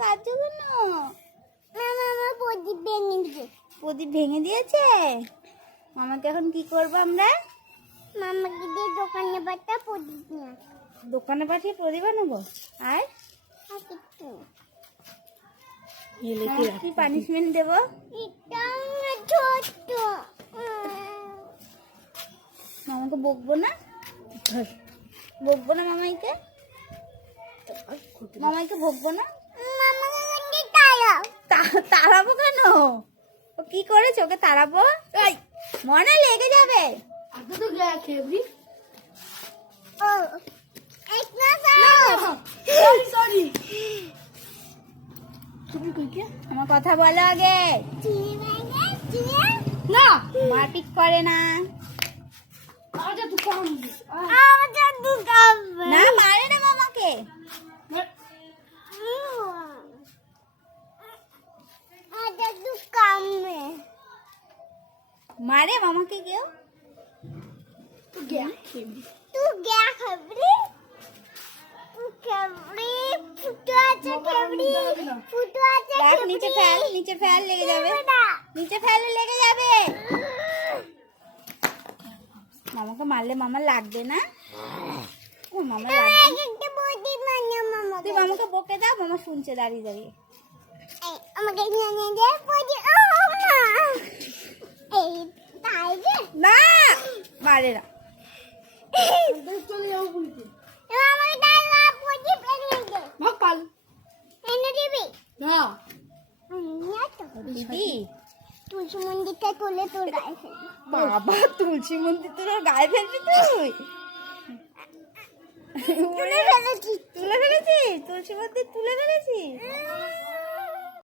কাঁদছো কেন মামা আমার প্রদীপ ভেঙে দিবে প্রদীপ ভেঙে দিয়েছে? মামাকে এখন কি করব আমরা? মামাকে দিয়ে দোকানে বাটা প্রদীপ নিয়ে দোকানে পাঠিয়ে প্রদীপ আনব? আর? কিছু কি পানিশমেন্ট দেবো? মামাকে বকবো না? বকবো না মামাইকে? মামাইকে বকবো না? তাড়াবো কেন? ও কি করেছে? ওকে তাড়াবো? মনে লেগে যাবে। আমার কথা বলো আগে। না। মারপিট করে না। না মারে না মামাকে আমাদের দোকান মারে মামাকে কেউ নিচে লেগে যাবে। মামাকে মারলে মামা লাগবে না? মামা লাগবে। তুই মামাকে বকে দাও মামা শুনছে দাঁড়িয়ে দাঁড়িয়ে। আমাকে মারে না আমাকে এনে দিবি না তো তুলসী মন্দিরটা তুলে তোর গায়ে ফেলবি। বাবা তুলসী মন্দির তোর গায়ে ফেলবি তুই? তুলে ফেলেছিস। তুলে ফেলেছিস? তুলসী মন্দির তুলে ফেলেছিস?